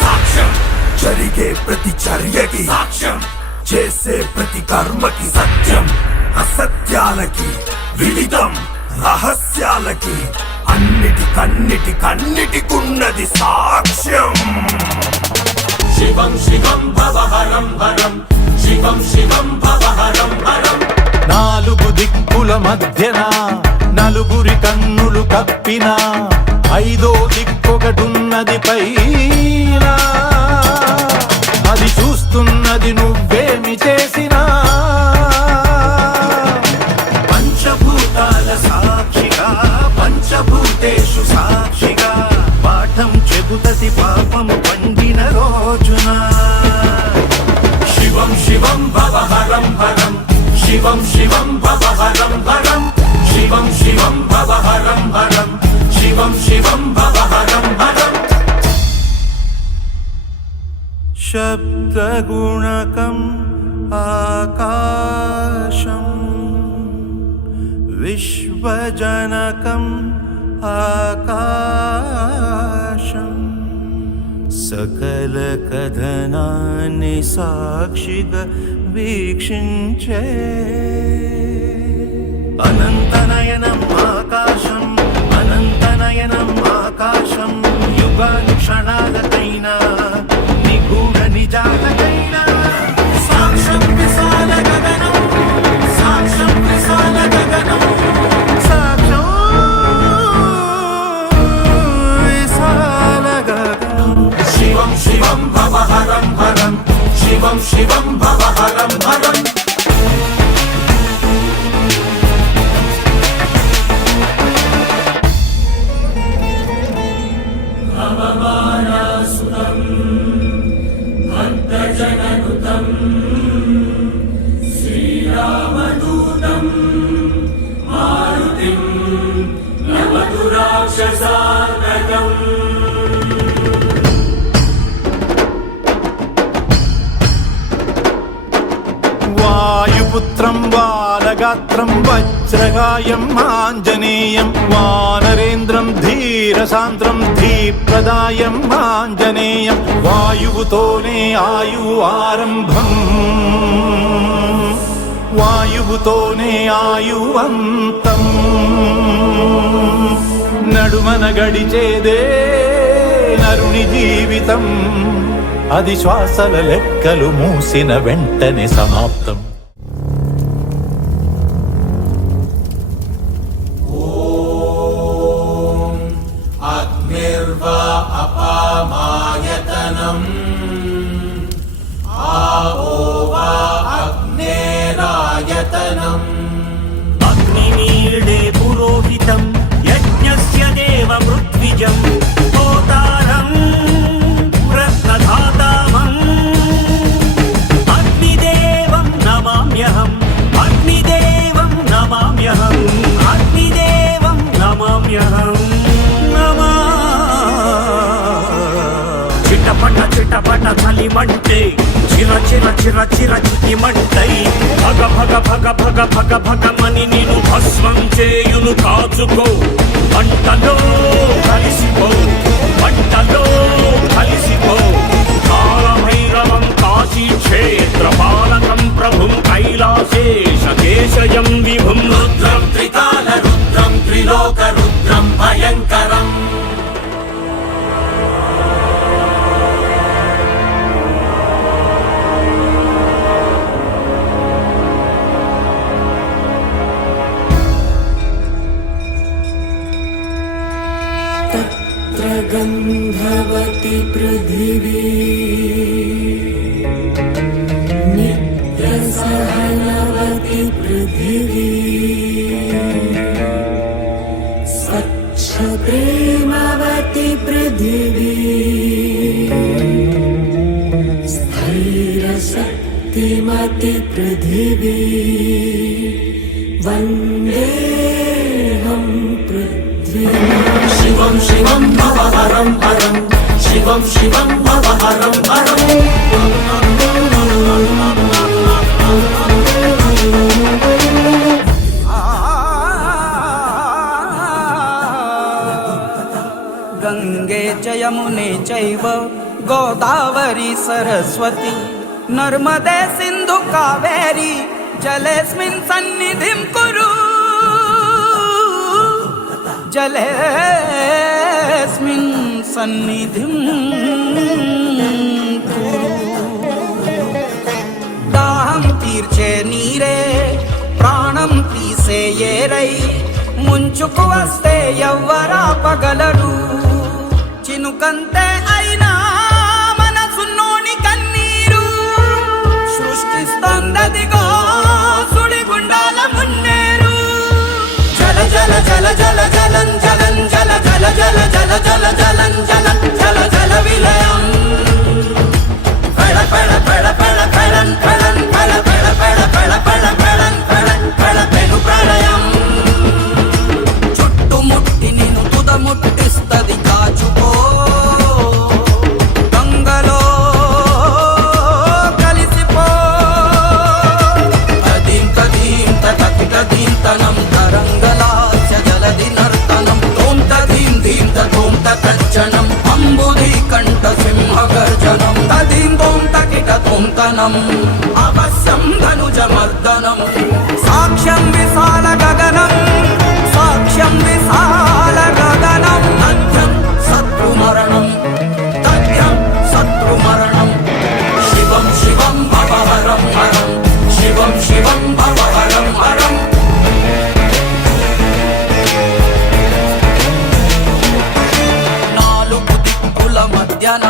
సాక్ష్యం జరిగే ప్రతి చర్యకి సాక్ష్యం చేసే ప్రతి కర్మకి సత్యం అసత్యాలకి విదితం రహస్యాలకి అన్నిటికన్నిటికున్నది సాక్ష్యం. శివం శివం భవహరం హరం శివం శివం భవహరం హరం. నాలుగు దిక్కుల మధ్యన నలుగురి కన్నులు కప్పిన ఐదో దిక్కొకటున్నది పైన, అది చూస్తున్నది నువ్వేమి చేసినా. పంచభూతాల సాక్షిగా పంచభూతేషు సాక్షిగా పాఠం చెబుతది పాపం పండిన రోజున. శివం శివం భవహరం హరం శివం శివం భవహరం హరం శివం శివం భవహరం హరం శివం శివం భవహరం హరం. శబ్దగుణకం ఆకాశం విశ్వజనకం ఆకాశం సకల కథనాన్ని సాక్షిగా వీక్షించే అనంతనయనం ఆకాశం అనంతనయనం ఆకాశం యుగానుక్షణాలకైనా నిగూఢ నిజాలకైనా సాక్ష్యం విశాల గగనం సాక్ష్యం విశాల గగనం సాక్ష్యం విశాల గగనం. శివం శివం భవహరం హరం శివం శివం భవహరం హరం. భవమానాసుతం భక్తజననుతం శ్రీరామదూతం మారుతిం నమతు రాక్షసాంతకం. వాయుపుత్రం బాలగాత్రం వజ్రగాయం ఆంజనేయం వానరేంద్రం ధీరసాంద్రం ధీప్రదాయం ఆంజనేయం వాయువుతోనే ఆయువు ఆరంభం వాయువుతోనే ఆయువంతం నడుమన గడిచేదే నరుని జీవితం అది శ్వాసల లెక్కలు మూసిన వెంటనే సమాప్తం. ఓం అగ్నిర్వా అపామాయతనం ఆపో వా అగ్నేరాయతనం. అగ్నిమీడే పురోహితం యజ్ఞస్య దేవ మృత్విజం హోతారం ప్రధాతామం అగ్నిదేవం నమామ్యహం అగ్నిదేవం నమామ్యహం అగ్నిదేవం నమామ్యహం నమా. చిటపట చిటపట చలిమంటే చిర చిర చిర చిర చితిమంటై భగ భగ భగ భగ భగ భగమని నిన్ను భస్మం చేయును కాచుకో. మంటలో కలిసిపో మంటలో కలిసిపో కాలభైరవం కాశీ క్షేత్ర పాలకం ప్రభుం కైలాసేశ కేశయం విభుం రుద్రం త్రికాల రుద్రం త్రిలోక రుద్రం భయంకరం. गन्धवती पृथिवी नित्यसहनवती पृथिवी स्वच्छप्रेमवती पृथिवी स्थैर्यशक्तिमती पृथिवी वन्देऽहं पृथ्वी. शिवं शिवं भवहरं हरं शिवं शिवं भवहरं हरं. గంగే చ యమునే చైవ గోదావరి సరస్వతి నర్మదే సింధు కావేరి జలేస్మిన్ సన్నిధిం కురు జలేస్మిన్ సన్నిధిం కురు దాహం తీర్చే నీరే ప్రాణం తీసే ఏరై ముంచుకు వస్తే ఎవ్వరాపగలరు చినుకంతే అయినా మనసున్నోని కన్నీరు సృష్టిస్తోందదిగో సుడిగుండాల మున్నేరు జల జల జల జల జలం జలం జల జల జల జల జల జలం జలం జల జల విలయం పెడ పెడ పెడ పెడ పెడన్ పెడన్ పెడ పెడ పెడ పెడ పెడ పెడన్ పెడన్ పెడ పెను ప్రళయం చుట్టుముట్టి నిన్ను తుదముట్టిస్తది కాచుకో గంగలో కలిసిపో తదీం తదీం తకిట దీంతనం తరంగలాస్య జలది నర్తనం తోం తదీం దీం తోం తచ్చనం అంబుధి కంఠ సింహ గర్జనం తదీం తోం తకిట తోం తనం అవశ్యం ధనుజమర్దనం సాక్ష్యం విశాల గగనం సాక్ష్యం విశాల గగనం తథ్యం శత్రు మరణం తథ్యం శత్రు మరణం శివం శివం భవహరం హరం శివం శివం భవహరం హరం నాలుగు దిక్కుల మధ్యన